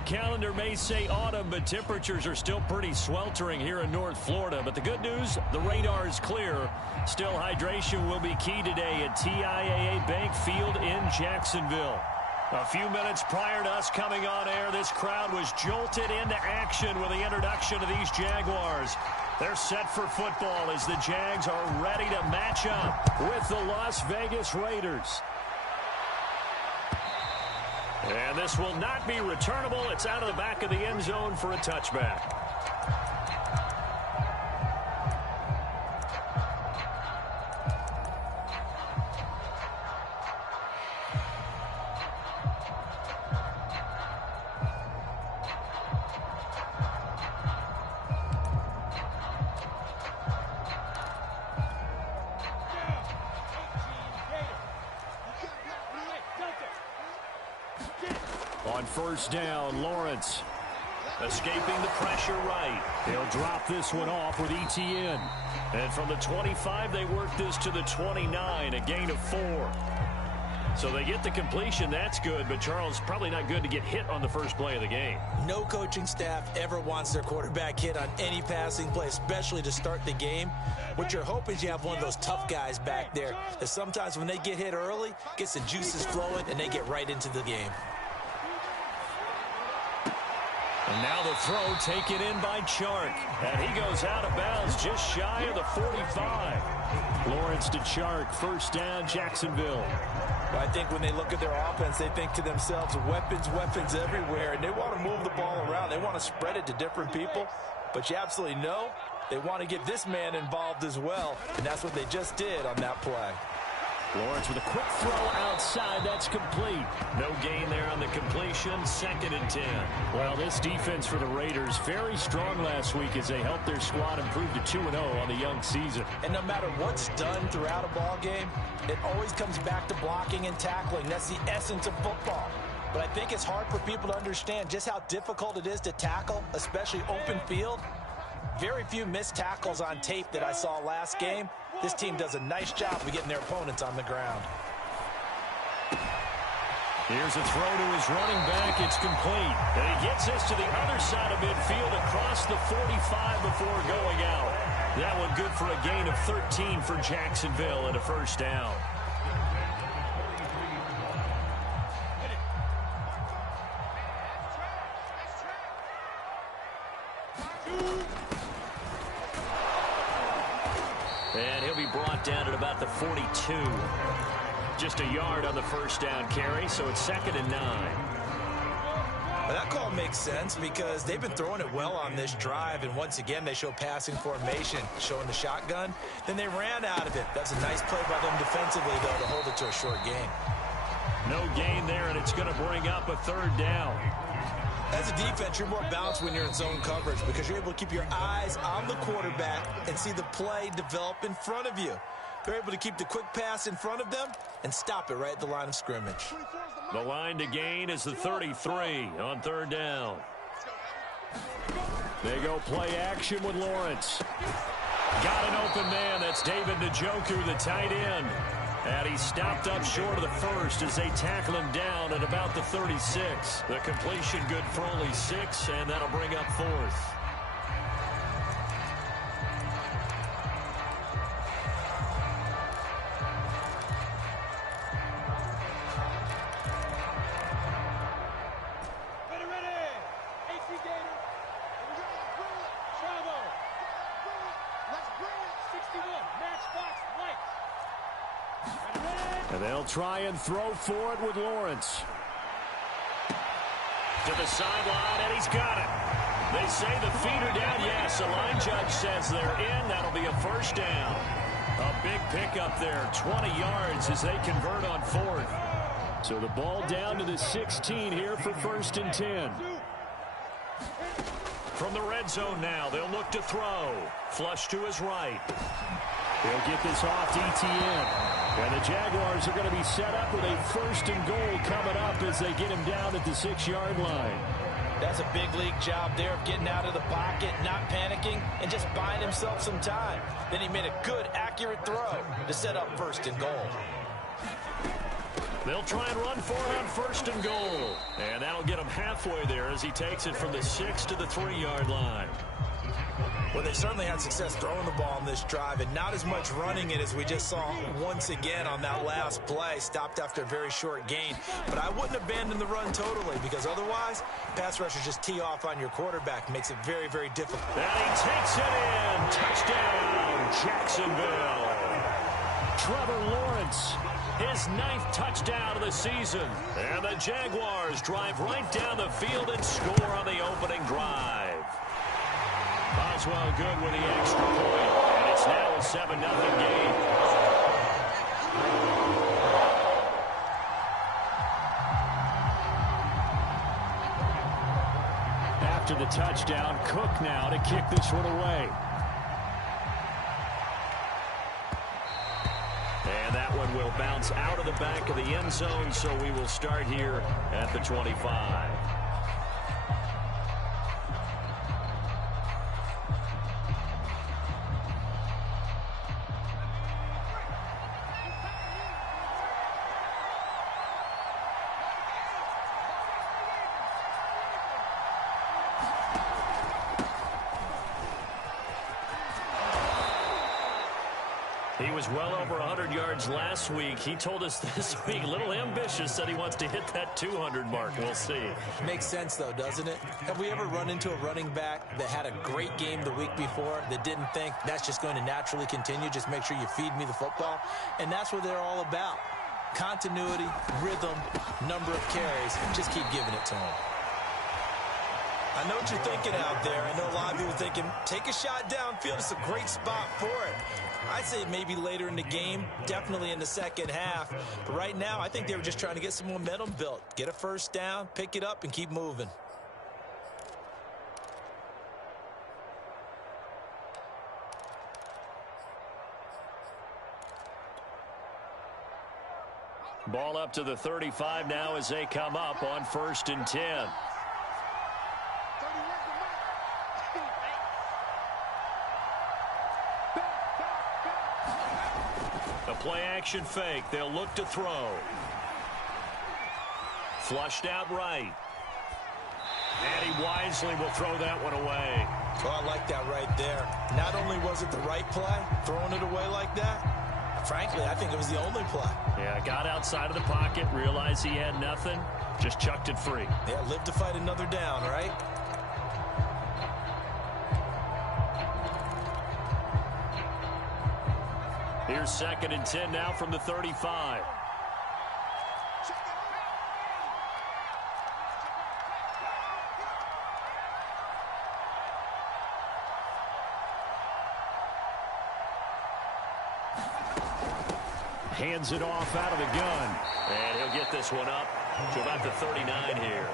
the calendar may say autumn, but temperatures are still pretty sweltering here in North Florida. But the good news, the radar is clear. Still, hydration will be key today at TIAA Bank Field in Jacksonville. A few minutes prior to us coming on air, this crowd was jolted into action with the introduction of these Jaguars. They're set for football as the Jags are ready to match up with the Las Vegas Raiders. And this will not be returnable. It's out of the back of the end zone for a touchback. On first down, Lawrence escaping the pressure right. He'll drop this one off with ETN. And from the 25, they work this to the 29, a gain of 4. So they get the completion. That's good, but Charles, probably not good to get hit on the first play of the game. No coaching staff ever wants their quarterback hit on any passing play, especially to start the game. What you're hoping is you have one of those tough guys back there that sometimes when they get hit early, gets the juices flowing, and they get right into the game. And now the throw taken in by Chark. And he goes out of bounds just shy of the 45. Lawrence to Chark, first down, Jacksonville. I think when they look at their offense, they think to themselves, weapons, weapons everywhere. And they want to move the ball around. They want to spread it to different people. But you absolutely know they want to get this man involved as well. And that's what they just did on that play. Lawrence with a quick throw outside. That's complete. No gain there on the completion. 2nd and 10. Well, this defense for the Raiders very strong last week as they helped their squad improve to 2-0 on the young season. And no matter what's done throughout a ball game, it always comes back to blocking and tackling. That's the essence of football. But I think it's hard for people to understand just how difficult it is to tackle, especially open field. Very few missed tackles on tape that I saw last game. This team does a nice job of getting their opponents on the ground. Here's a throw to his running back. It's complete. And he gets this to the other side of midfield across the 45 before going out. That one good for a gain of 13 for Jacksonville and a first down. And he'll be brought down at about the 42. Just a yard on the first down carry, so it's 2nd and 9. Well, that call makes sense because they've been throwing it well on this drive, and once again they show passing formation, showing the shotgun. Then they ran out of it. That's a nice play by them defensively, though, to hold it to a short gain. No gain there, and it's going to bring up a 3rd down. As a defense, you're more balanced when you're in zone coverage because you're able to keep your eyes on the quarterback and see the play develop in front of you. They're able to keep the quick pass in front of them and stop it right at the line of scrimmage. The line to gain is the 33 on 3rd down. They go play action with Lawrence. Got an open man. That's David Njoku, the tight end. And he stopped up short of the first as they tackle him down at about the 36. The completion good for only 6, and that'll bring up 4th. And they'll try and throw for it with Lawrence. To the sideline, and he's got it. They say the feet are down. Yes, the line judge says they're in. That'll be a first down. A big pickup there, 20 yards as they convert on 4th. So the ball down to the 16 here for 1st and 10. From the red zone now, they'll look to throw. Flush to his right. He'll get this off to ETN. And the Jaguars are going to be set up with a 1st and goal coming up as they get him down at the 6-yard line. That's a big league job there of getting out of the pocket, not panicking, and just buying himself some time. Then he made a good, accurate throw to set up 1st and goal. They'll try and run for it on 1st and goal. And that'll get him halfway there as he takes it from the 6 to the 3-yard line. Well, they certainly had success throwing the ball on this drive and not as much running it as we just saw once again on that last play. Stopped after a very short gain. But I wouldn't abandon the run totally because otherwise, pass rushers just tee off on your quarterback. Makes it very, very difficult. And he takes it in. Touchdown, Jacksonville. Trevor Lawrence, his 9th touchdown of the season. And the Jaguars drive right down the field and score on the opening drive. Boswell good with the extra point, and it's now a 7-0 game. After the touchdown, Cook now to kick this one away. And that one will bounce out of the back of the end zone, so we will start here at the 25. He was well over 100 yards last week. He told us this week, a little ambitious, said he wants to hit that 200 mark. We'll see. Makes sense, though, doesn't it? Have we ever run into a running back that had a great game the week before that didn't think that's just going to naturally continue? Just make sure you feed me the football. And that's what they're all about. Continuity, rhythm, number of carries. Just keep giving it to them. I know what you're thinking out there. I know a lot of people are thinking, take a shot downfield. It's a great spot for it. I'd say maybe later in the game, definitely in the second half. But right now, I think they were just trying to get some momentum built. Get a first down, pick it up, and keep moving. Ball up to the 35 now as they come up on 1st and 10. A play-action fake. They'll look to throw. Flushed out right. And he wisely will throw that one away. Oh, I like that right there. Not only was it the right play, throwing it away like that, frankly, I think it was the only play. Yeah, got outside of the pocket, realized he had nothing, just chucked it free. Yeah, live to fight another down, right? Here's 2nd and 10 now from the 35. Hands it off out of the gun. And he'll get this one up to about the 39 here.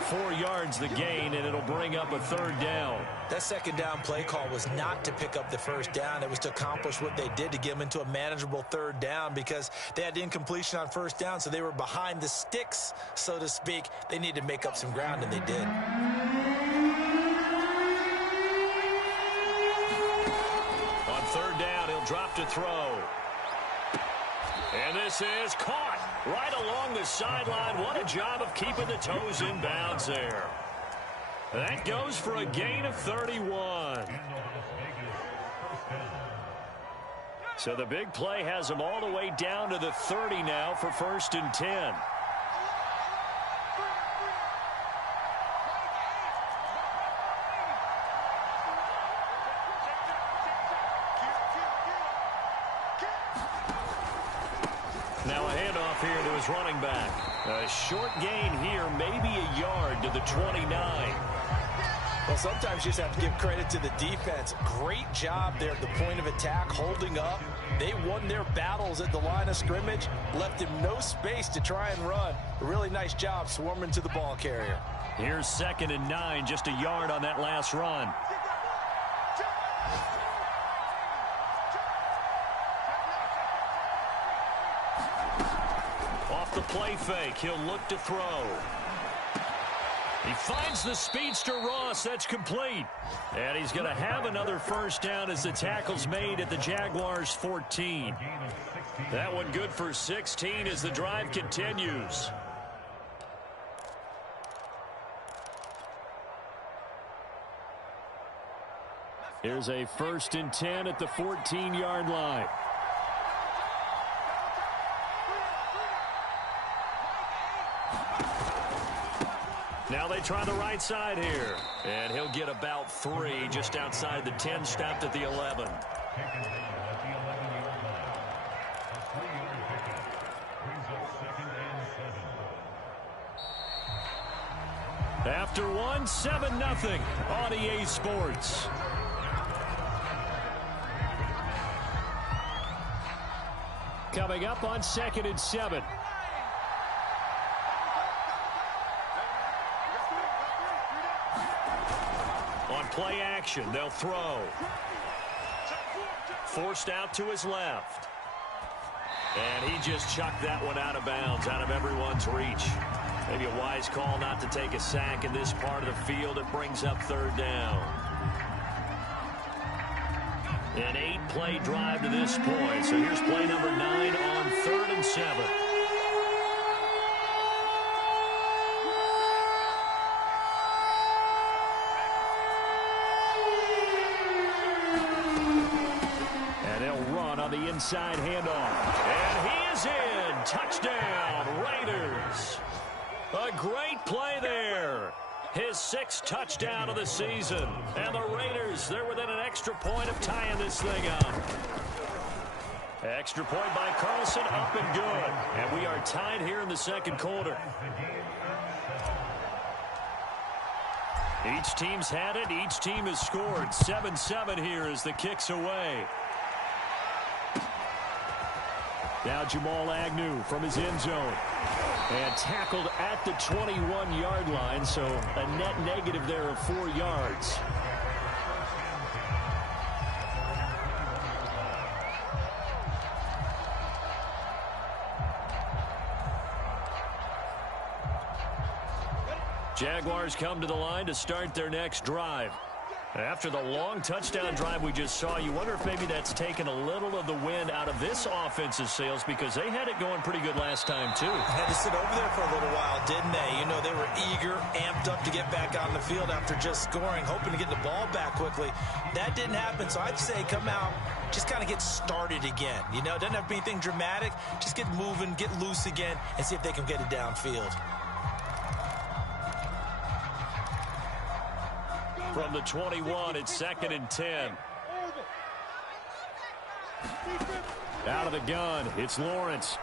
4 yards the gain, and it'll bring up a 3rd down. That second down play call was not to pick up the first down. It was to accomplish what they did to get them into a manageable 3rd down because they had incompletion on 1st down, so they were behind the sticks, so to speak. They needed to make up some ground, and they did. On 3rd down, he'll drop to throw. And this is caught right along the sideline. What a job of keeping the toes in bounds there. That goes for a gain of 31. So the big play has them all the way down to the 30 now for 1st and 10. Now a handoff here to his running back. A short gain here, maybe a yard to the 29. Well, sometimes you just have to give credit to the defense. Great job there at the point of attack, holding up. They won their battles at the line of scrimmage, left him no space to try and run. A really nice job swarming to the ball carrier. Here's 2nd and 9, just a yard on that last run. Off the play fake, he'll look to throw. He finds the speedster Ross. That's complete. And he's going to have another first down as the tackle's made at the Jaguars 14. That one good for 16 as the drive continues. Here's a 1st and 10 at the 14-yard line. Now they try the right side here. And he'll get about 3 just outside the 10, stopped at the 11. After one, 7-0 on EA Sports. Coming up on 2nd and 7. On play action, they'll throw. Forced out to his left. And he just chucked that one out of bounds, out of everyone's reach. Maybe a wise call not to take a sack in this part of the field. It brings up 3rd down. An 8-play drive to this point. So here's play number 9 on 3rd and 7. And they'll run on the inside handoff. And he is in. Touchdown, Raiders. A great play there. His 6th touchdown of the season. And the Raiders, they're within an extra point of tying this thing up. Extra point by Carlson, up and good. And we are tied here in the 2nd quarter. Each team's had it. Each team has scored. 7-7 here as the kick's away. Now Jamal Agnew from his end zone. And tackled at the 21-yard line, so a net negative there of 4 yards. Jaguars come to the line to start their next drive. After the long touchdown drive we just saw, you wonder if maybe that's taken a little of the wind out of this offense's sails, because they had it going pretty good last time, too. Had to sit over there for a little while, didn't they? You know, they were eager, amped up to get back on the field after just scoring, hoping to get the ball back quickly. That didn't happen, so I'd say come out, just kind of get started again. You know, it doesn't have to be anything dramatic. Just get moving, get loose again, and see if they can get it downfield. From the 21, it's 2nd and 10. Out of the gun, it's Lawrence.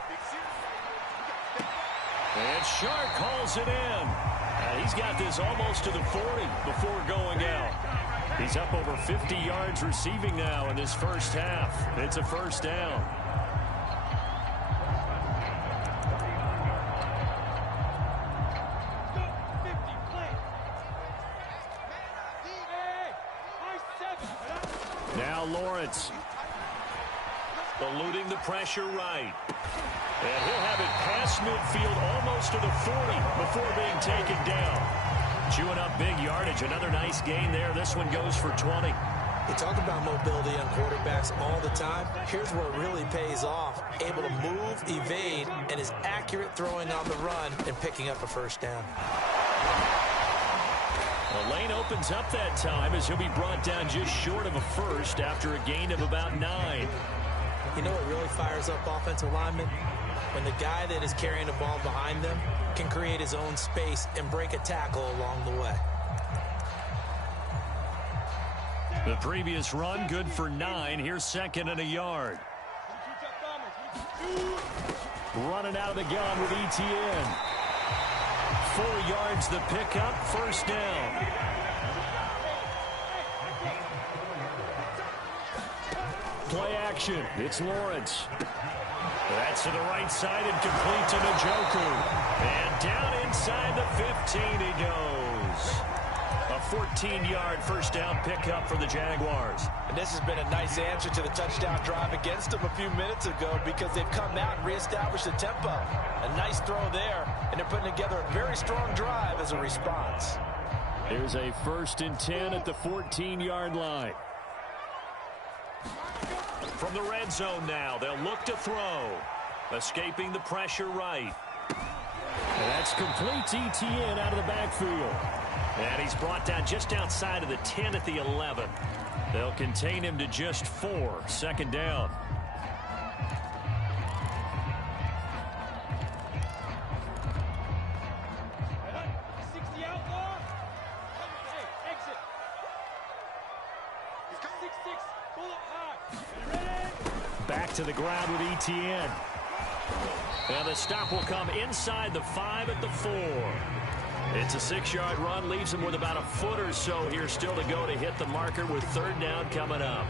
And Shark calls it in. And he's got this almost to the 40 before going out. He's up over 50 yards receiving now in this first half. It's a first down. Now Lawrence eluding the pressure right. And he'll have it past midfield almost to the 40 before being taken down. Chewing up big yardage. Another nice gain there. This one goes for 20. You talk about mobility on quarterbacks all the time. Here's where it really pays off. Able to move, evade, and is accurate throwing on the run and picking up a first down. The lane opens up that time as he'll be brought down just short of a first after a gain of about 9. You know what really fires up offensive linemen? When the guy that is carrying the ball behind them can create his own space and break a tackle along the way. The previous run good for 9. Here's 2nd and a yard. Running out of the gun with ETN. 4 yards the pickup, first down. Play action, it's Lawrence. That's to the right side and complete to Njoku. And down inside the 15 he goes. A 14-yard first down pickup for the Jaguars. And this has been a nice answer to the touchdown drive against them a few minutes ago because they've come out and reestablished the tempo. A nice throw there, and they're putting together a very strong drive as a response. Here's a 1st and 10 at the 14-yard line. From the red zone now, they'll look to throw. Escaping the pressure right. And that's complete to Etienne out of the backfield. And he's brought down just outside of the 10 at the 11. They'll contain him to just 4. 2nd down. Back to the ground with Etienne. And the stop will come inside the 5 at the 4. It's a 6-yard run, leaves him with about a foot or so here still to go to hit the marker with 3rd down coming up.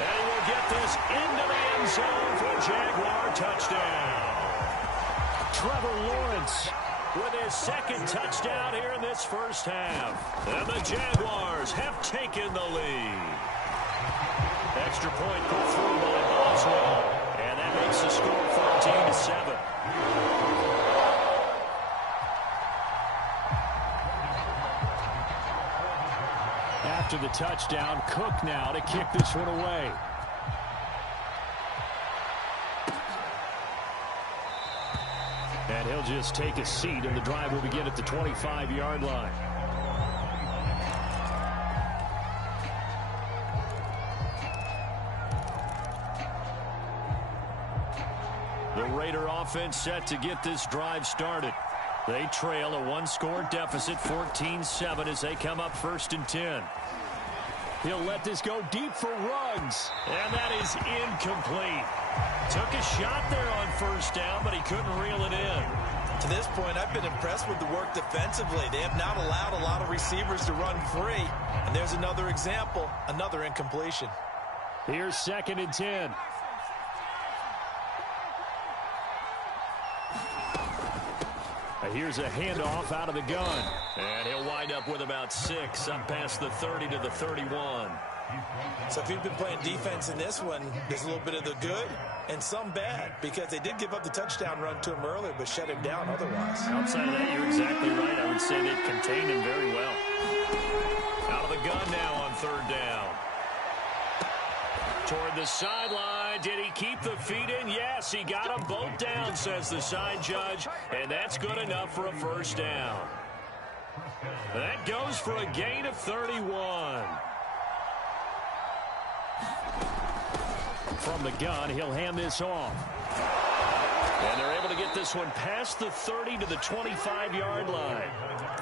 And he will get this into the end zone for a Jaguar touchdown. Trevor Lawrence with his 2nd touchdown here in this first half. And the Jaguars have taken the lead. Extra point put through by Boswell. And that makes the score 14-7. After the touchdown, Cook now to kick this one away. And he'll just take a seat, and the drive will begin at the 25-yard line. The Raider offense set to get this drive started. They trail a 1-score deficit, 14-7, as they come up 1st and 10. He'll let this go deep for Ruggs. And that is incomplete. Took a shot there on 1st down, but he couldn't reel it in. To this point, I've been impressed with the work defensively. They have not allowed a lot of receivers to run free. And there's another example, another incompletion. Here's 2nd and 10. Here's a handoff out of the gun. And he'll wind up with about 6 up past the 30 to the 31. So if you've been playing defense in this one, there's a little bit of the good and some bad, because they did give up the touchdown run to him earlier but shut him down otherwise. Outside of that, you're exactly right. I would say they've contained him very well. Out of the gun now on 3rd down. Toward the sideline. Did he keep the feet in? Yes, he got them both down, says the side judge. And that's good enough for a 1st down. That goes for a gain of 31. From the gun, he'll hand this off. And they're able to get this one past the 30 to the 25-yard line.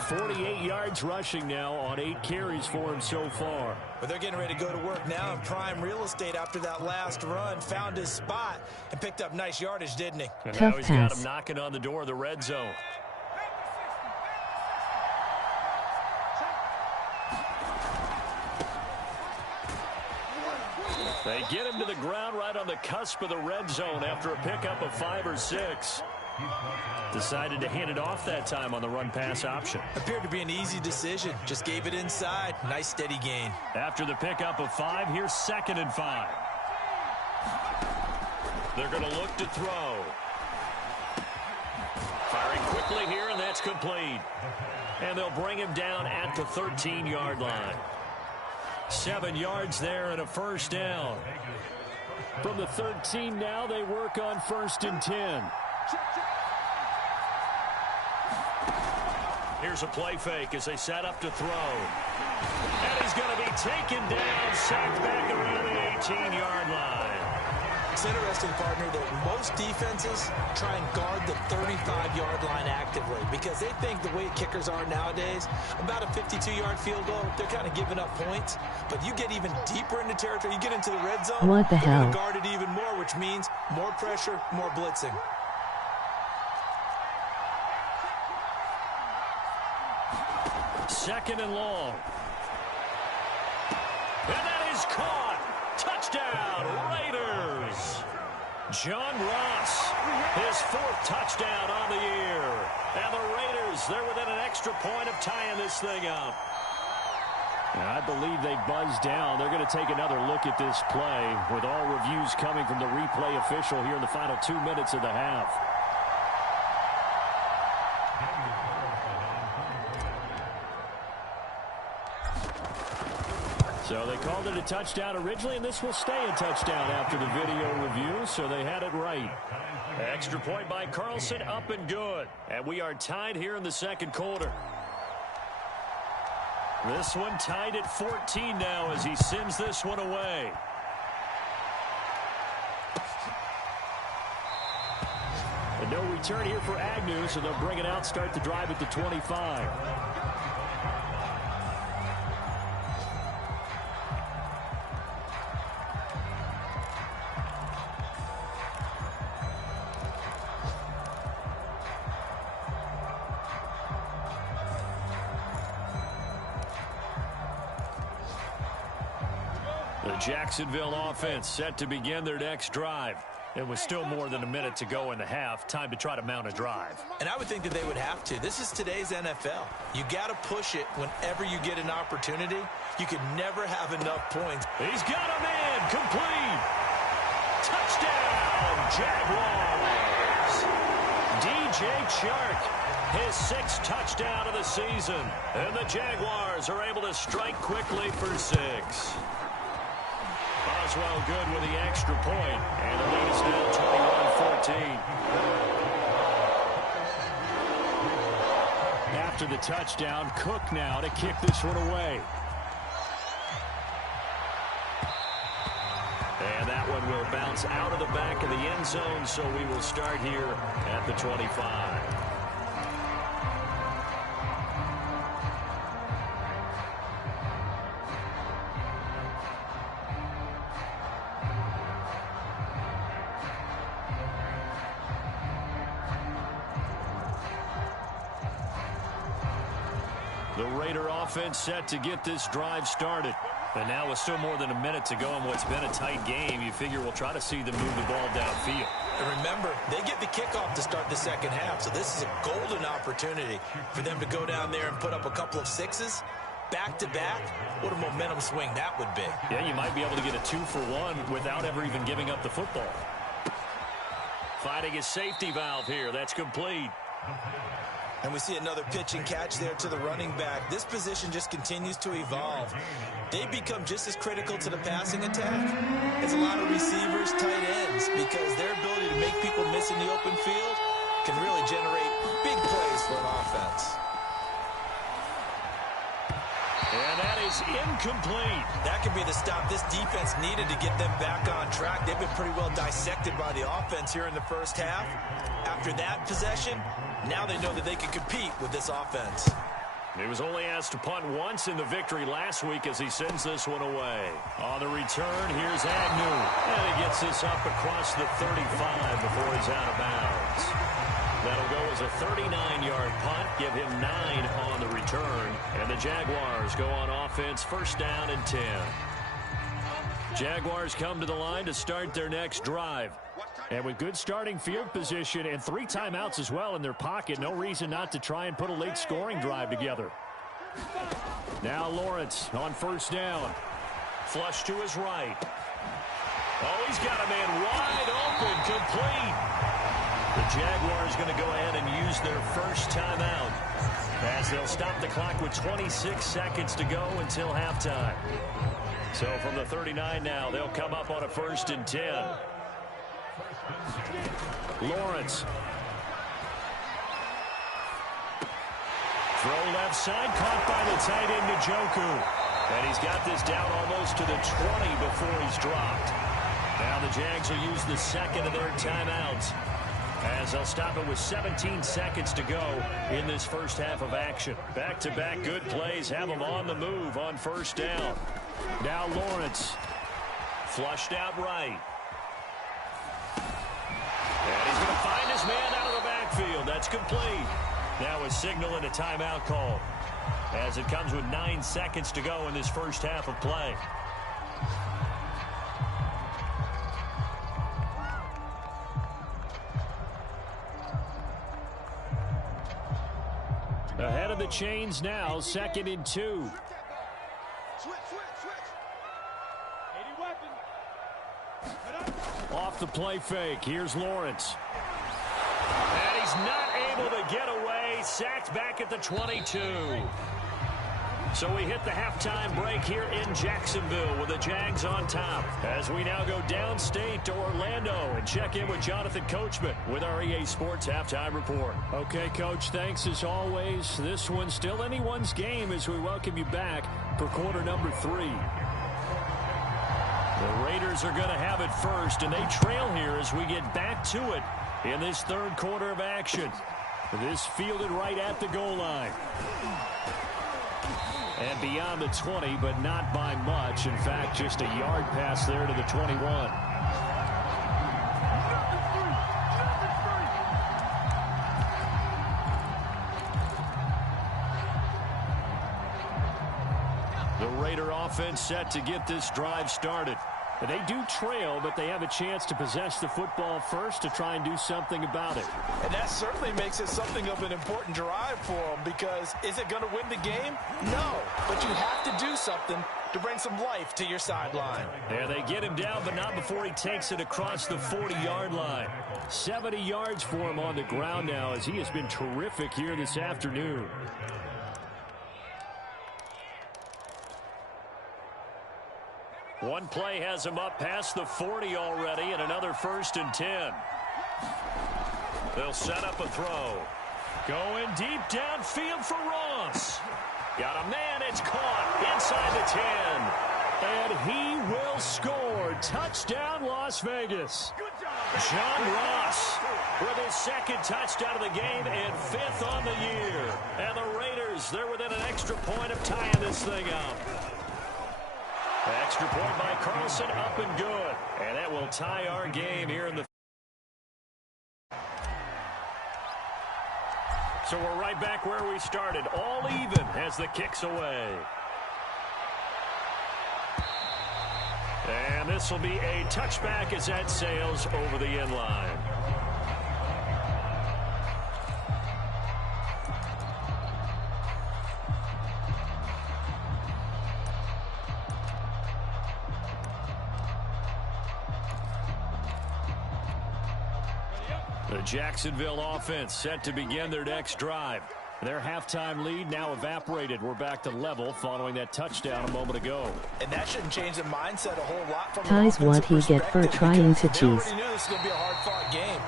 48 yards rushing now on 8 carries for him so far. But they're getting ready to go to work now in prime real estate after that last run. Found his spot and picked up nice yardage, didn't he? And now he's got him knocking on the door of the red zone. They get him to the ground right on the cusp of the red zone after a pickup of 5 or 6. Decided to hand it off that time on the run-pass option. Appeared to be an easy decision. Just gave it inside. Nice steady gain. After the pickup of 5, here's 2nd and 5. They're going to look to throw. Firing quickly here, and that's complete. And they'll bring him down at the 13-yard line. 7 yards there and a 1st down. From the 13 now, they work on 1st and 10. Here's a play fake as they set up to throw. And he's going to be taken down, sacked back around the 18-yard line. It's interesting, partner, that most defenses try and guard the 35-yard line actively because they think the way kickers are nowadays, about a 52-yard field goal, they're kind of giving up points. But you get even deeper into territory, you get into the red zone, what the hell? They're going to guard it even more, which means more pressure, more blitzing. Second and long. And that is caught. Touchdown, Raiders. John Ross, his 4th touchdown on the year. And the Raiders, they're within an extra point of tying this thing up. And I believe they buzzed down. They're going to take another look at this play with all reviews coming from the replay official here in the final 2 minutes of the half. So they called it a touchdown originally, and this will stay a touchdown after the video review, so they had it right. Extra point by Carlson, up and good. And we are tied here in the second quarter. This one tied at 14 now as he sends this one away. And no return here for Agnew, so they'll bring it out, start the drive at the 25. The Jacksonville offense set to begin their next drive. And with still more than a minute to go in the half, time to try to mount a drive. And I would think that they would have to. This is today's NFL. You got to push it whenever you get an opportunity. You can never have enough points. He's got a man complete. Touchdown, Jaguars. DJ Chark, his 6th touchdown of the season. And the Jaguars are able to strike quickly for 6. Oswell good with the extra point, and the lead is now 21-14. After the touchdown, Cook now to kick this one away. And that one will bounce out of the back of the end zone, so we will start here at the 25. The Raider offense set to get this drive started. And now with still more than a minute to go in what's been a tight game, you figure we'll try to see them move the ball downfield. And remember, they get the kickoff to start the second half, so this is a golden opportunity for them to go down there and put up a couple of 6s. Back-to-back, what a momentum swing that would be. Yeah, you might be able to get a 2-for-1 without ever even giving up the football. Finding his safety valve here. That's complete. And we see another pitch and catch there to the running back. This position just continues to evolve. They become just as critical to the passing attack as a lot of receivers, tight ends, because their ability to make people miss in the open field can really generate big plays for an offense. And that is incomplete. That could be the stop this defense needed to get them back on track. They've been pretty well dissected by the offense here in the first half. After that possession, now they know that they can compete with this offense. He was only asked to punt once in the victory last week as he sends this one away. On the return, here's Agnew. And he gets this up across the 35 before he's out of bounds. That'll go as a 39-yard punt, give him 9 on the return. And the Jaguars go on offense, first down and 10. Jaguars come to the line to start their next drive. And with good starting field position and 3 timeouts as well in their pocket, no reason not to try and put a late scoring drive together. Now Lawrence on first down. Flush to his right. Oh, he's got a man wide open, complete. The Jaguars going to go ahead and use their first timeout as they'll stop the clock with 26 seconds to go until halftime. So from the 39 now, they'll come up on a first and 10. Lawrence. Throw left side, caught by the tight end Njoku. And he's got this down almost to the 20 before he's dropped. Now the Jags will use the second of their timeouts as they'll stop it with 17 seconds to go in this first half of action. Back-to-back good plays have them on the move on first down. Now Lawrence. Flushed out right. And he's going to find his man out of the backfield. That's complete. Now a signal and a timeout call as it comes with 9 seconds to go in this first half of play. chains now, 2nd and 2. Switch. 80 weapon. Off the play fake. Here's Lawrence. And he's not able to get away. Sacked back at the 22. So we hit the halftime break here in Jacksonville with the Jags on top. As we now go downstate to Orlando and check in with Jonathan Coachman with our EA Sports Halftime Report. Okay, Coach, thanks as always. This one's still anyone's game as we welcome you back for quarter number 3. The Raiders are going to have it first, and they trail here as we get back to it in this third quarter of action. This fielded right at the goal line. And beyond the 20, but not by much. In fact, just a yard pass there to the 21. The Raider offense set to get this drive started. They do trail, but they have a chance to possess the football first to try and do something about it. And that certainly makes it something of an important drive for them, because is it going to win the game? No, but you have to do something to bring some life to your sideline. Yeah, they get him down, but not before he takes it across the 40-yard line. 70 yards for him on the ground now, as he has been terrific here this afternoon. One play has him up past the 40 already, and another 1st and 10. They'll set up a throw. Going deep downfield for Ross. Got a man, it's caught inside the 10. And he will score. Touchdown, Las Vegas. John Ross with his 2nd touchdown of the game and 5th on the year. And the Raiders, they're within an extra point of tying this thing up. Extra point by Carlson, up and good. And that will tie our game here in the... So we're right back where we started. All even as the kick's away. And this will be a touchback as that sails over the end line. The Jacksonville offense set to begin their next drive. Their halftime lead now evaporated. We're back to level following that touchdown a moment ago. And that shouldn't change the mindset a whole lot from Ties what he get for trying to cheese. They already knew this was going to be a hard-fought game.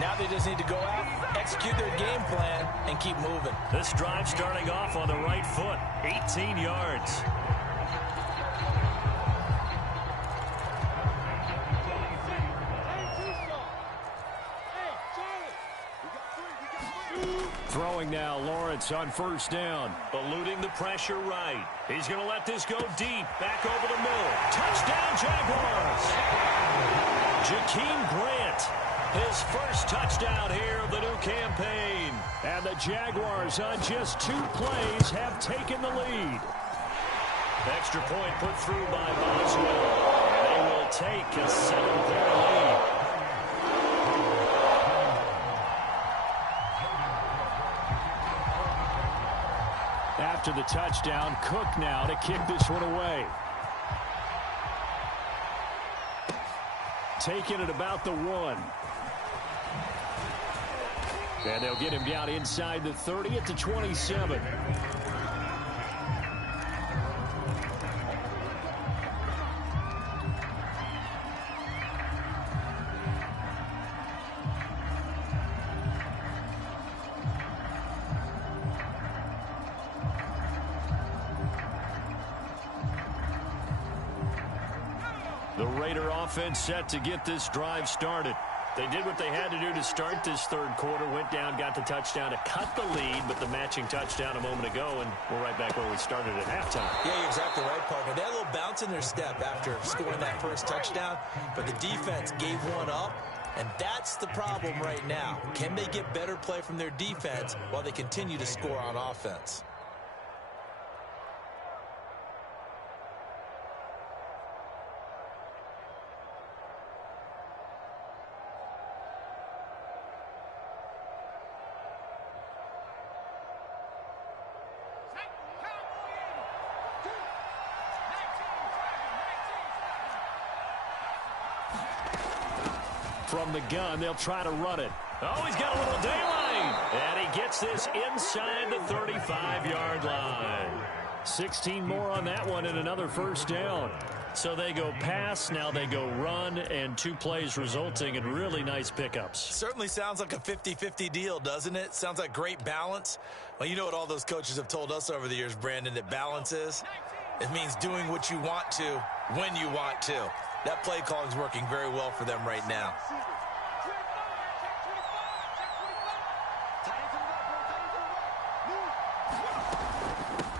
Now they just need to go out, execute their game plan, and keep moving. This drive starting off on the right foot. 18 yards. Throwing now, Lawrence on 1st down. Eluding the pressure right. He's going to let this go deep. Back over the middle. Touchdown, Jaguars. Jakeem Grant, his 1st touchdown here of the new campaign. And the Jaguars on just 2 plays have taken the lead. Extra point put through by Boswell. And they will take a 7-point lead. After the touchdown, Cook now to kick this one away. Taking it about the 1. And they'll get him down inside the 30 at the 27. The Raider offense set to get this drive started. They did what they had to do to start this third quarter. Went down, got the touchdown to cut the lead, but the matching touchdown a moment ago, and we're right back where we started at halftime. Yeah, you're exactly right, partner. They had a little bounce in their step after scoring that 1st touchdown, but the defense gave one up, and that's the problem right now. Can they get better play from their defense while they continue to score on offense? from the gun. They'll try to run it. Oh, he's got a little daylight. And he gets this inside the 35-yard line. 16 more on that one and another first down. So they go pass, now they go run, and 2 plays resulting in really nice pickups. Certainly sounds like a 50-50 deal, doesn't it? Sounds like great balance. Well, you know what all those coaches have told us over the years, Brandon, that balance is? It means doing what you want to when you want to. That play calling is working very well for them right now.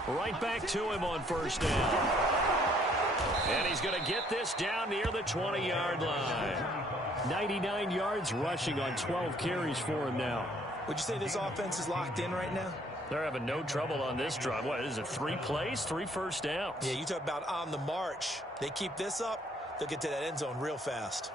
Right back to him on first down. And he's going to get this down near the 20-yard line. 99 yards rushing on 12 carries for him now. Would you say this offense is locked in right now? They're having no trouble on this drive. What is it, 3 plays, 3 first downs? Yeah, you talk about on the march. They keep this up, they'll get to that end zone real fast.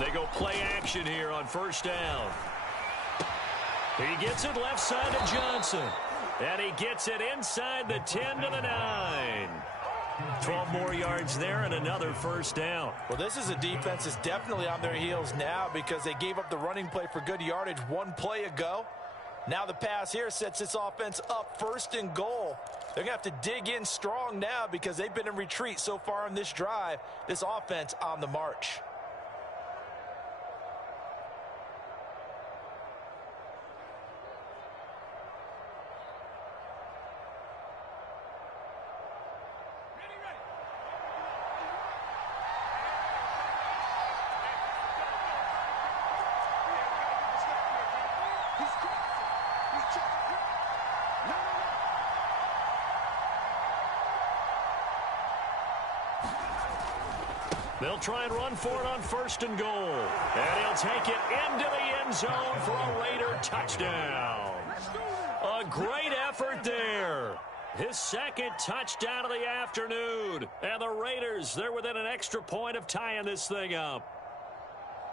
They go play action here on first down. He gets it left side to Johnson. And he gets it inside the 10 to the 9. 12 more yards there and another first down. Well, this is a defense that's definitely on their heels now because they gave up the running play for good yardage 1 play ago. Now the pass here sets this offense up first and goal. They're going to have to dig in strong now because they've been in retreat so far in this drive. This offense on the march. They'll try and run for it on first and goal. And he'll take it into the end zone for a Raider touchdown. A great effort there. His second touchdown of the afternoon. And the Raiders, they're within an extra point of tying this thing up.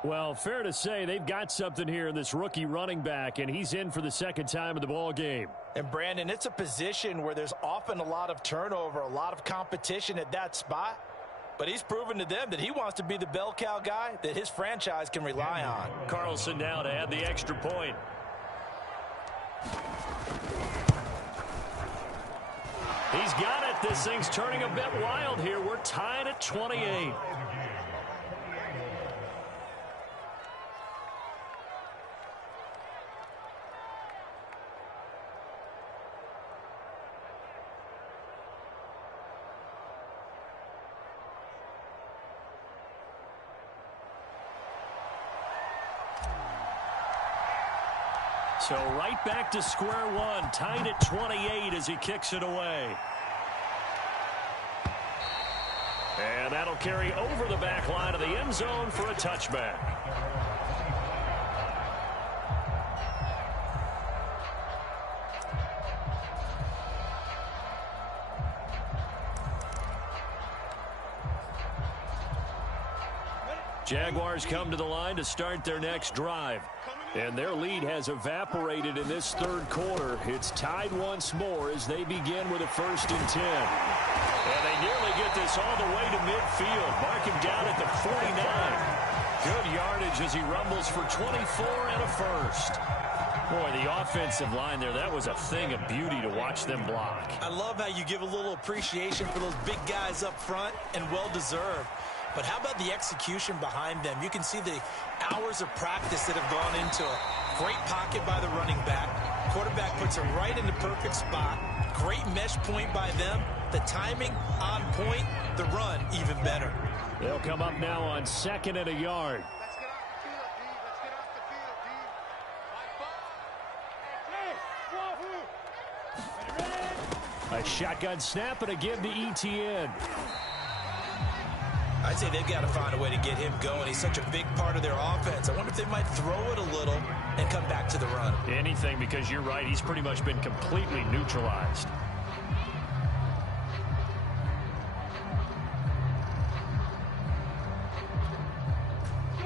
Well, fair to say they've got something here in this rookie running back, and he's in for the second time in the ball game. And, Brandon, it's a position where there's often a lot of turnover, a lot of competition at that spot. But he's proven to them that he wants to be the bell cow guy that his franchise can rely on. Carlson now to add the extra point. He's got it. This thing's turning a bit wild here. We're tied at 28. So right back to square one, tied at 28 as he kicks it away. And that'll carry over the back line of the end zone for a touchback. Jaguars come to the line to start their next drive. And their lead has evaporated in this third quarter. It's tied once more as they begin with a 1st and 10. And they nearly get this all the way to midfield. Mark him down at the 49. Good yardage as he rumbles for 24 and a first. Boy, the offensive line there, that was a thing of beauty to watch them block. I love how you give a little appreciation for those big guys up front, and well-deserved. But how about the execution behind them? You can see the hours of practice that have gone into it. Great pocket by the running back. Quarterback puts it right in the perfect spot. Great mesh point by them. The timing on point. The run even better. They'll come up now on 2nd and a yard. A shotgun snap and a give to ETN. I'd say they've got to find a way to get him going. He's such a big part of their offense. I wonder if they might throw it a little and come back to the run. Anything, because you're right. He's pretty much been completely neutralized.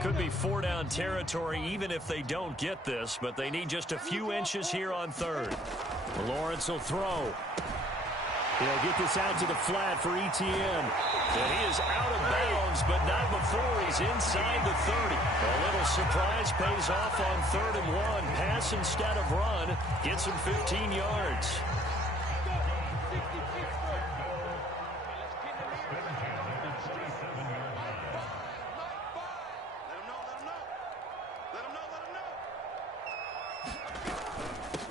Could be 4-down territory even if they don't get this, but they need just a few inches here on third. Lawrence will throw. He'll get this out to the flat for Etienne. And he is out of bounds, but not before he's inside the 30. A little surprise pays off on 3rd and 1. Pass instead of run. Gets him 15 yards.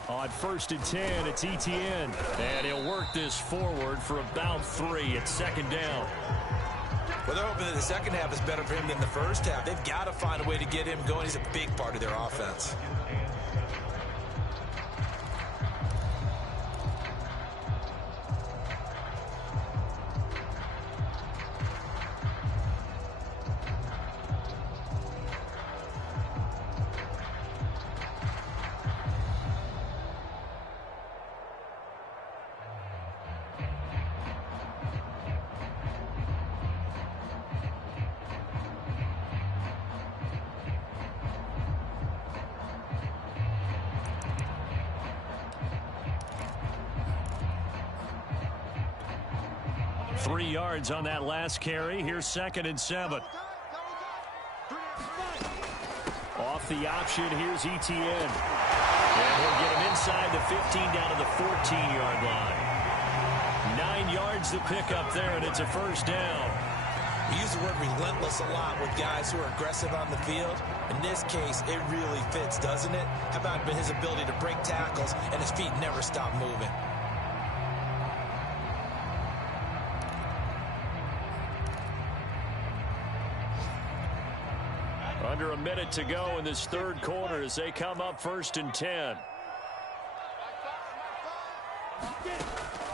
On 1st and 10, it's Etienne. And he'll work this forward for about 3 at 2nd down. Well, they're hoping that the second half is better for him than the first half. They've got to find a way to get him going. He's a big part of their offense. Three yards on that last carry. Here's 2nd and 7. Off the option, here's Etienne. And he'll get him inside the 15 down to the 14-yard line. 9 yards the pickup there, and it's a 1st down. We use the word relentless a lot with guys who are aggressive on the field. In this case, it really fits, doesn't it? How about his ability to break tackles and his feet never stop moving? Under a minute to go in this 3rd quarter as they come up 1st and 10.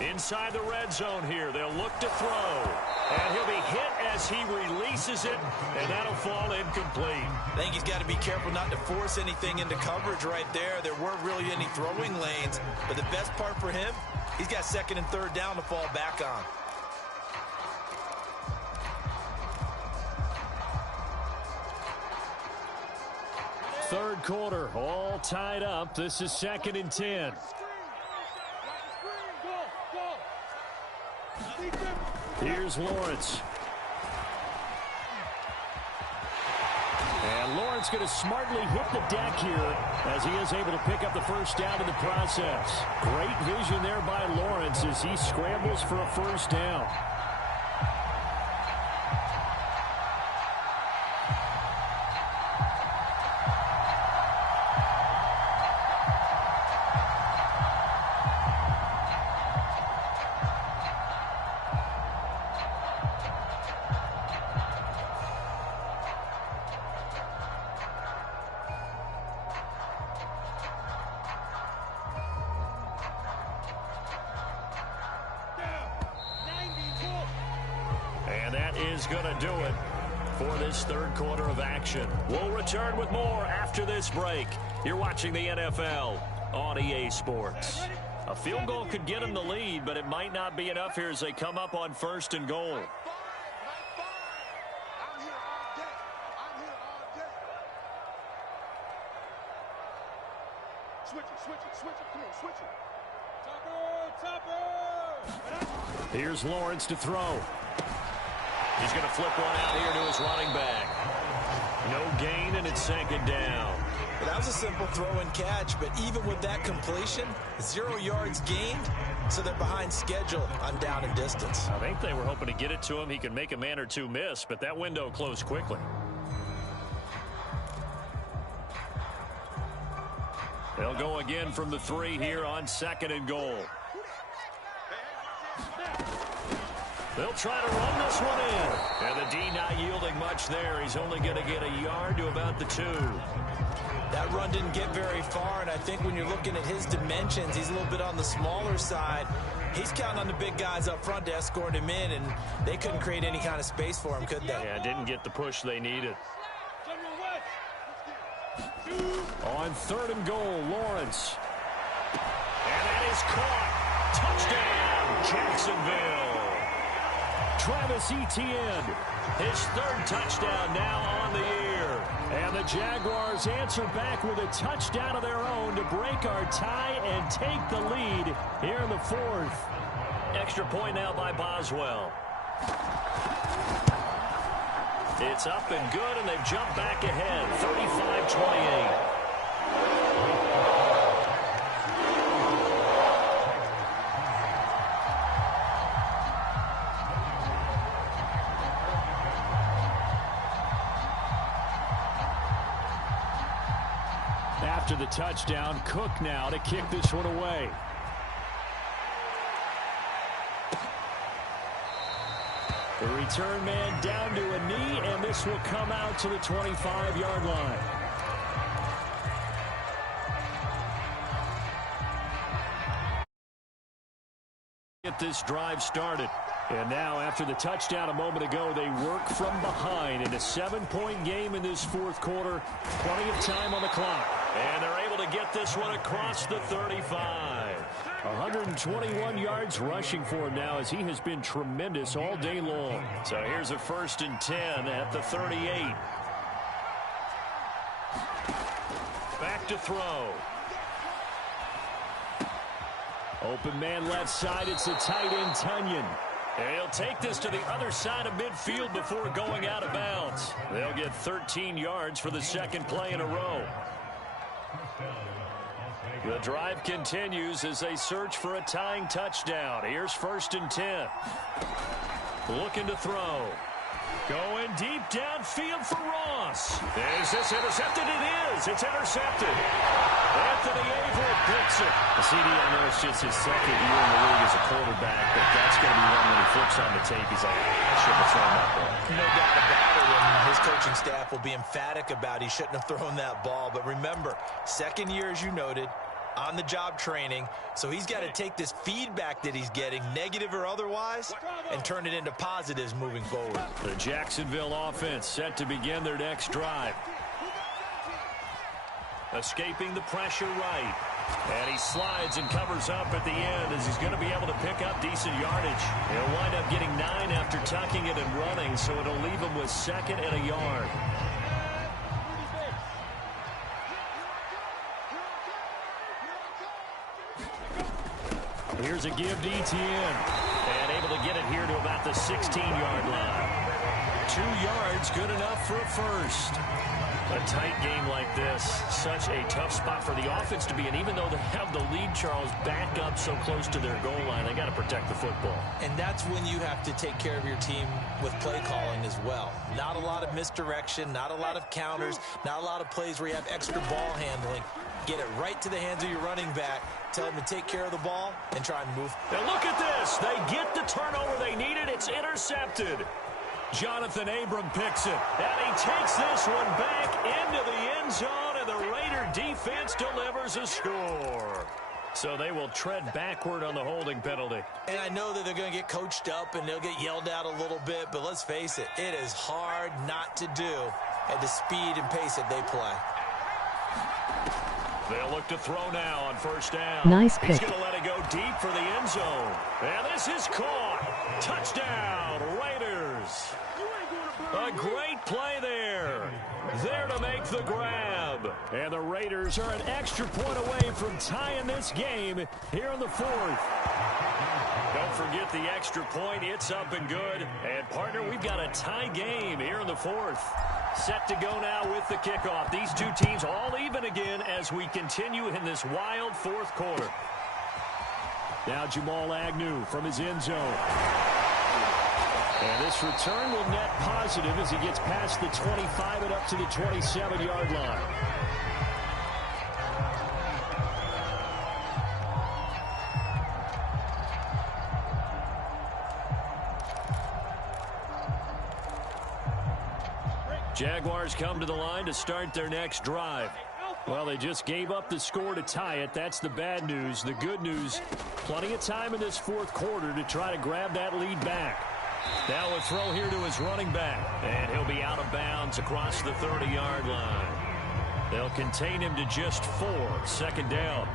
Inside the red zone here. They'll look to throw. And he'll be hit as he releases it, and that'll fall incomplete. I think he's got to be careful not to force anything into coverage right there. There weren't really any throwing lanes, but the best part for him, he's got 2nd and 3rd down to fall back on. Third quarter, all tied up. This is 2nd and 10. Here's Lawrence. And Lawrence going to smartly hit the deck here as he is able to pick up the 1st down in the process. Great vision there by Lawrence as he scrambles for a 1st down. And that is going to do it for this 3rd quarter of action. We'll return with more after this break. You're watching the NFL on EA Sports. A field goal could get them the lead, but it might not be enough here as they come up on 1st and goal. Here's Lawrence to throw. He's going to flip one out here to his running back. No gain, and it's 2nd down. Well, that was a simple throw and catch, but even with that completion, 0 yards gained, so they're behind schedule on down and distance. I think they were hoping to get it to him. He could make a man or two miss, but that window closed quickly. They'll go again from the 3 here on 2nd and goal. They'll try to run this one in. And the D not yielding much there. He's only going to get a yard to about the 2. That run didn't get very far, and I think when you're looking at his dimensions, he's a little bit on the smaller side. He's counting on the big guys up front to escort him in, and they couldn't create any kind of space for him, could they? Yeah, didn't get the push they needed. On 3rd and goal, Lawrence. And that is caught. Touchdown, Jacksonville. Travis Etienne, his 3rd touchdown now on the year. And the Jaguars answer back with a touchdown of their own to break our tie and take the lead here in the 4th. Extra point now by Boswell. It's up and good, and they've jumped back ahead, 35-28. After the touchdown, Cook now to kick this one away. The return man down to a knee, and this will come out to the 25-yard line. Get this drive started. And now, after the touchdown a moment ago, they work from behind in a 7-point game in this 4th quarter. Plenty of time on the clock. And they're able to get this one across the 35. 121 yards rushing for him now, as he has been tremendous all day long. So here's a 1st and 10 at the 38. Back to throw. Open man left side. It's the tight end, Tunyon. And he'll take this to the other side of midfield before going out of bounds. They'll get 13 yards for the 2nd play in a row. The drive continues as they search for a tying touchdown. Here's 1st and 10. Looking to throw. Going deep downfield for Ross. Is this intercepted? It is. It's intercepted. Anthony Averett picks it. CD, I know it's just his 2nd year in the league as a quarterback, but that's going to be one when he flips on the tape. He's like, I shouldn't have thrown that ball. No doubt about it, and his coaching staff will be emphatic about he shouldn't have thrown that ball. But remember, 2nd year, as you noted, on-the-job training, so he's got to take this feedback that he's getting, negative or otherwise, and turn it into positives moving forward. The Jacksonville offense set to begin their next drive. Escaping the pressure right. And he slides and covers up at the end as he's going to be able to pick up decent yardage. He'll wind up getting 9 after tucking it and running, so it'll leave him with 2nd and a yard. Here's a give to Etienne. And able to get it here to about the 16-yard line. 2 yards, good enough for a 1st. A tight game like this, such a tough spot for the offense to be in. Even though they have the lead, Charles, back up so close to their goal line, they got to protect the football. And that's when you have to take care of your team with play calling as well. Not a lot of misdirection, not a lot of counters, not a lot of plays where you have extra ball handling. Get it right to the hands of your running back. Tell him to take care of the ball and try and move. Now look at this. They get the turnover they needed. It's intercepted. Jonathan Abram picks it. And he takes this one back into the end zone, and the Raider defense delivers a score. So they will tread backward on the holding penalty. And I know that they're going to get coached up and they'll get yelled at a little bit, but let's face it, it is hard not to do at the speed and pace that they play. They'll look to throw now on 1st down. Nice pick. He's going to let it go deep for the end zone. And this is caught. Touchdown, Raiders. A great play there. There to make the grab. And the Raiders are an extra point away from tying this game here in the 4th. Don't forget the extra point. It's up and good. And, partner, we've got a tie game here in the 4th. Set to go now with the kickoff. These two teams all even again as we continue in this wild 4th quarter. Now Jamal Agnew from his end zone. And this return will net positive as he gets past the 25 and up to the 27-yard line. Jaguars come to the line to start their next drive. Well, they just gave up the score to tie it. That's the bad news. The good news, plenty of time in this fourth quarter to try to grab that lead back. Now a throw here to his running back. And he'll be out of bounds across the 30-yard line. They'll contain him to just 4. Second down.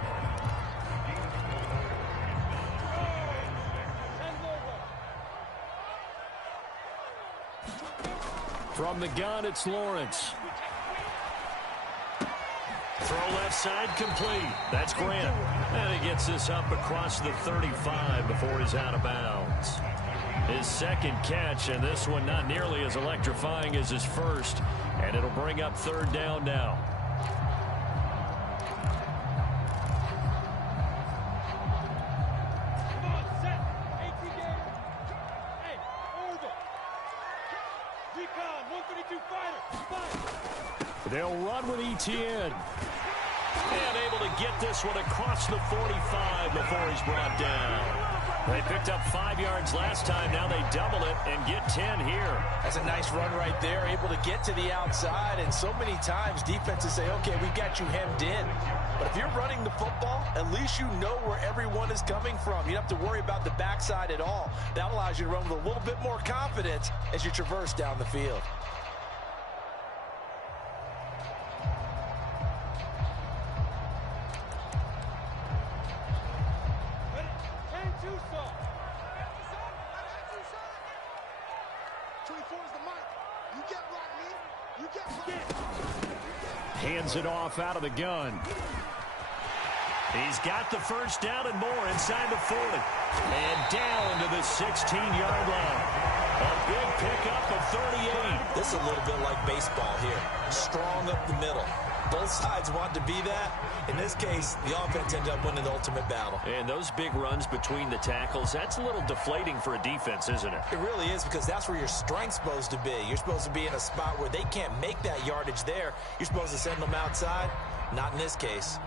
From the gun, it's Lawrence. Throw left side complete. That's Grant. And he gets this up across the 35 before he's out of bounds. His second catch, and this one not nearly as electrifying as his first. And it'll bring up third down now. They'll run with Etienne. And able to get this one across the 45 before he's brought down. They picked up 5 yards last time. Now they double it and get 10 here. That's a nice run right there. Able to get to the outside. And so many times defenses say, okay, we got you hemmed in. But if you're running the football, at least you know where everyone is coming from. You don't have to worry about the backside at all. That allows you to run with a little bit more confidence as you traverse down the field. Hands it off out of the gun. He's got the first down and more inside the 40. And down to the 16-yard line. A big pickup of 38. This is a little bit like baseball here. Strong up the middle. Both sides want to be that. In this case, the offense ended up winning the ultimate battle. And those big runs between the tackles, that's a little deflating for a defense, isn't it? It really is, because that's where your strength's supposed to be. You're supposed to be in a spot where they can't make that yardage there. You're supposed to send them outside. Not in this case.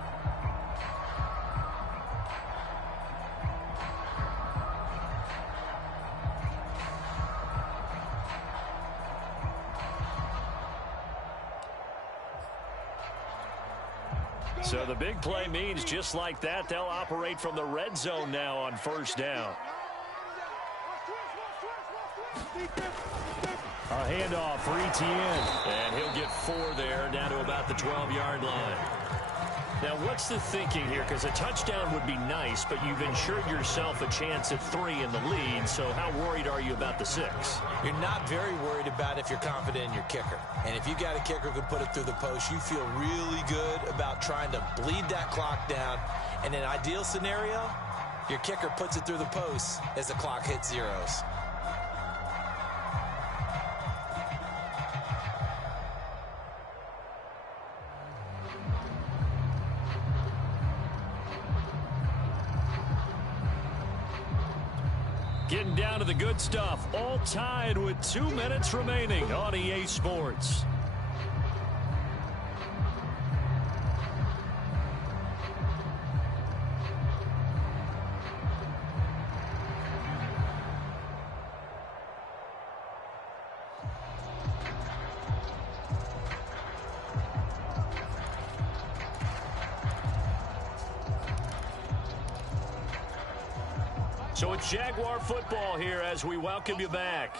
So the big play means just like that, they'll operate from the red zone now on first down. A handoff for Etienne. And he'll get 4 there, down to about the 12-yard line. Now, what's the thinking here? Because a touchdown would be nice, but you've ensured yourself a chance at 3 in the lead, so how worried are you about the 6? You're not very worried about if you're confident in your kicker. And if you got a kicker who can put it through the post, you feel really good about trying to bleed that clock down. And in an ideal scenario, your kicker puts it through the post as the clock hits zeros. Getting down to the good stuff. All tied with 2 minutes remaining on EA Sports. So it's Jaguar football here as we welcome you back.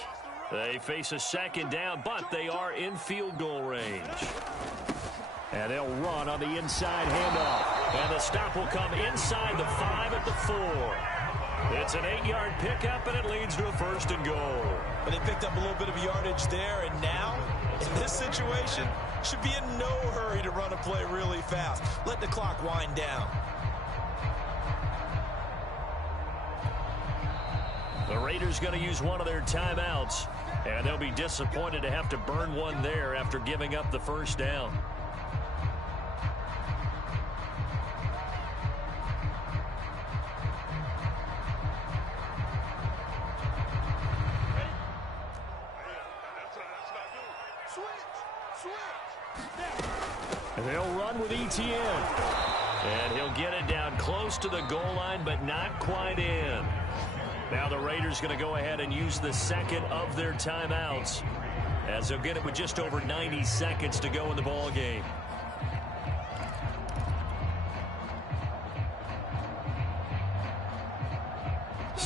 They face a second down, but they are in field goal range. And they'll run on the inside handoff. And the stop will come inside the 5 at the 4. It's an 8-yard pickup, and it leads to a first and goal. But they picked up a little bit of yardage there, and now, in this situation, should be in no hurry to run a play really fast. Let the clock wind down. The Raiders going to use one of their timeouts, and they'll be disappointed to have to burn one there after giving up the first down. And they'll run with Etienne. And he'll get it down close to the goal line, but not quite in. Now the Raiders going to go ahead and use the second of their timeouts, as they'll get it with just over 90 seconds to go in the ball game.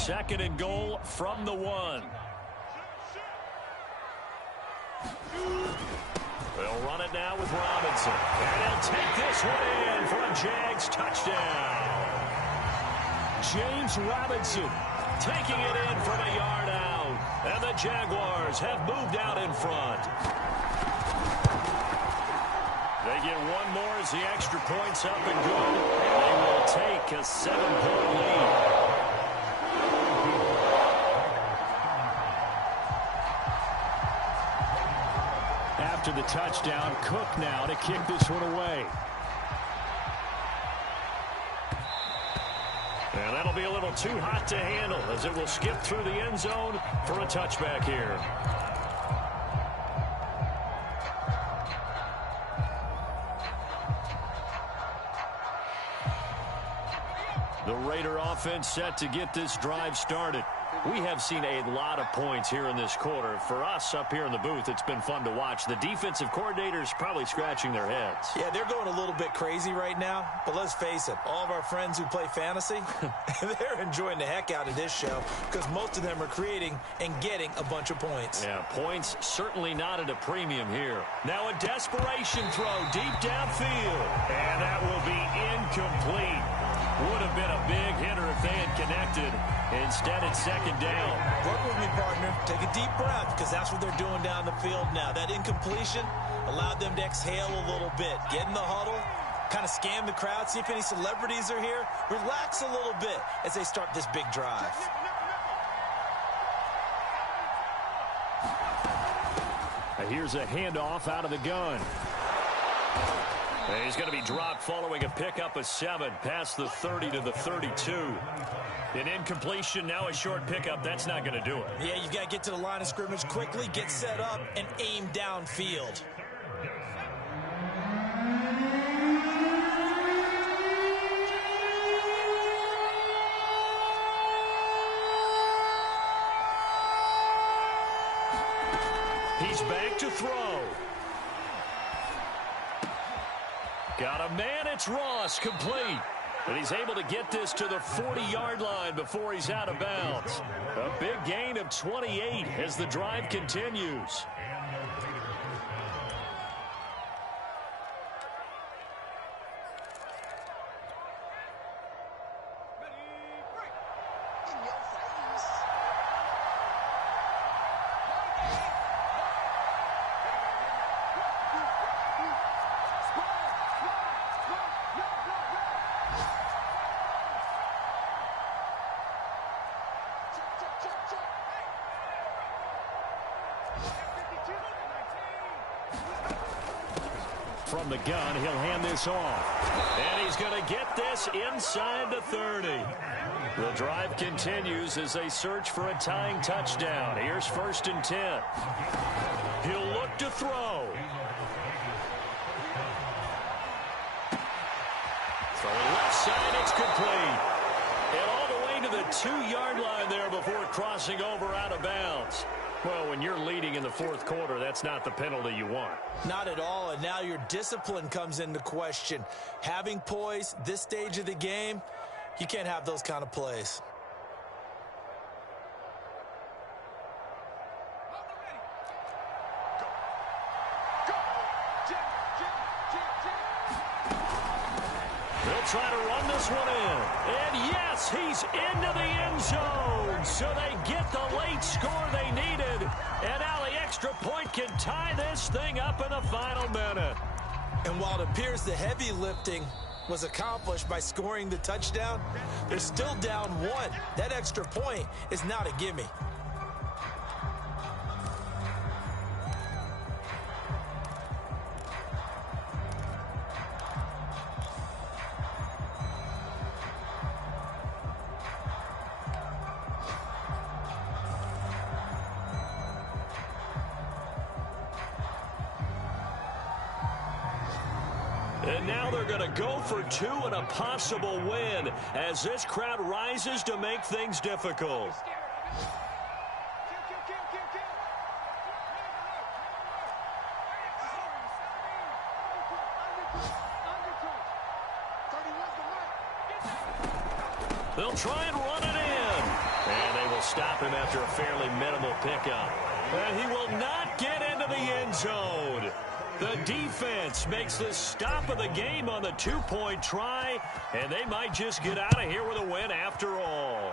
2nd and goal from the 1. They'll run it now with Robinson. And he'll take this one in for a Jags touchdown. James Robinson taking it in from a yard out. And the Jaguars have moved out in front. They get one more as the extra point's up and good. They will take a 7-point lead. After the touchdown, Cook now to kick this one away. And that'll be a little too hot to handle as it will skip through the end zone for a touchback here. The Raider offense set to get this drive started. We have seen a lot of points here in this quarter. For us up here in the booth, it's been fun to watch. The defensive coordinators probably scratching their heads. Yeah, they're going a little bit crazy right now. But let's face it, all of our friends who play fantasy, they're enjoying the heck out of this show because most of them are creating and getting a bunch of points. Yeah, points certainly not at a premium here. Now a desperation throw deep downfield. And that will be incomplete. Would have been a big hitter if they had connected. Instead, it's 2nd down. Work with me, partner. Take a deep breath because that's what they're doing down the field now. That incompletion allowed them to exhale a little bit. Get in the huddle, kind of scan the crowd, see if any celebrities are here. Relax a little bit as they start this big drive. Here's a handoff out of the gun. And he's going to be dropped following a pickup of 7 past the 30 to the 32. An incompletion, now a short pickup. That's not going to do it. Yeah, you've got to get to the line of scrimmage quickly, get set up, and aim downfield. He's back to throw. Got a man, it's Ross, complete. And he's able to get this to the 40-yard line before he's out of bounds. A big gain of 28 as the drive continues. From the gun, he'll hand this off. And he's going to get this inside the 30. The drive continues as they search for a tying touchdown. Here's 1st and 10. He'll look to throw. Throwing left side, it's complete. And all the way to the 2-yard line there before crossing over out of bounds. Well, when you're leading in the 4th quarter, that's not the penalty you want. Not at all, and now your discipline comes into question. Having poise, this stage of the game, you can't have those kind of plays. They'll try to run this one in. And yes, he's into the end zone. So they get the late score they needed. And now the extra point can tie this thing up in the final minute. And while it appears the heavy lifting was accomplished by scoring the touchdown, they're still down 1. That extra point is not a gimme. And now they're going to go for 2 and a possible win as this crowd rises to make things difficult. They'll try and run it in. will stop him after a fairly minimal pickup. And he will not get into the end zone. The defense makes the stop of the game on the two-point try, and they might just get out of here with a win after all.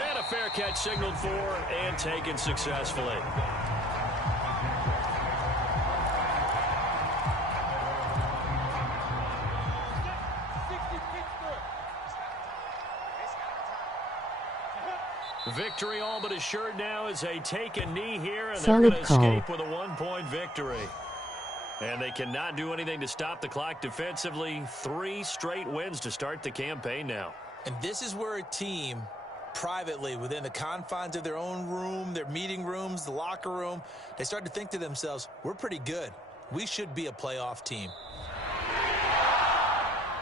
And a fair catch signaled for and taken successfully. Victory all but assured now as they take a knee here, and they're going to escape with a one-point victory. And they cannot do anything to stop the clock defensively. 3 straight wins to start the campaign now. And this is where a team, privately, within the confines of their own room, their meeting rooms, the locker room, they start to think to themselves, we're pretty good. We should be a playoff team.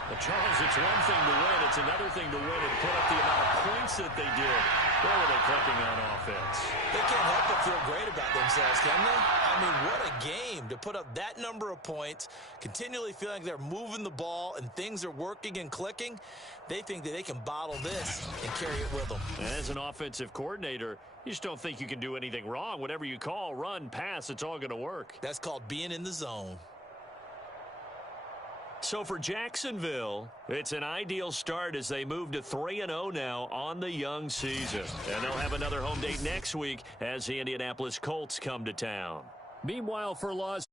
But Charles, it's one thing to win. It's another thing to win and put up the amount of points that they did. Where were they clicking on offense? They can't help but feel great about themselves, can they? I mean, what a game to put up that number of points, continually feeling like they're moving the ball and things are working and clicking. They think that they can bottle this and carry it with them. And as an offensive coordinator, you just don't think you can do anything wrong. Whatever you call, run, pass, it's all going to work. That's called being in the zone. So for Jacksonville, it's an ideal start as they move to 3-0 now on the young season. And they'll have another home date next week as the Indianapolis Colts come to town. Meanwhile, for Las